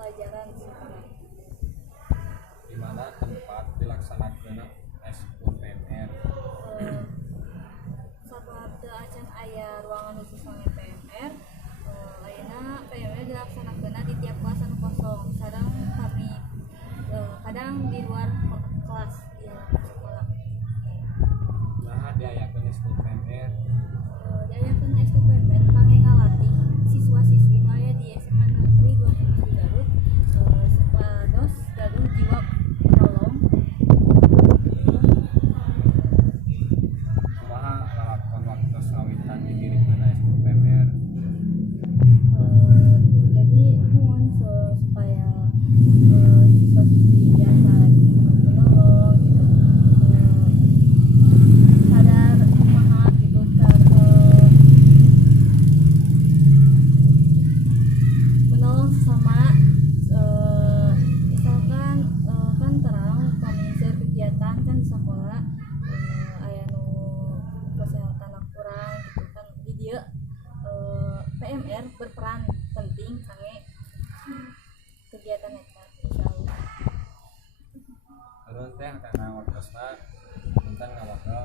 pelajaran sekarang. Di mana tempat dilaksanakan ekskul PMR. Eh, Sababda acan aya ruangan khusus mangge PMR. Ayeuna PMR dilaksanakeun di tiap kelas anu kosong. Sareng kami kadang di luar kelas di sekolah. Nah, diayakeun ekskul PMR. Diayakeun ekskul PMR kangge ngalatih siswa-siswi nu aya di SMA Negeri 27 Garut supados gabung jiwa penolong. Kumaha lalakon waktu sawitan didirikeun ekskul PMR. Jadi mohon supaya siswa-siswi biasa menolong gitu, sadar kumaha gitu menolong sesama. Misalkan kan terang kami kegiatan kan di sekolah aya nu kesehatan kurang gitu kan di dieu PMR berperan penting kangge kegiatan eta insyaallah. Turun teh karena waktu punten ngawakal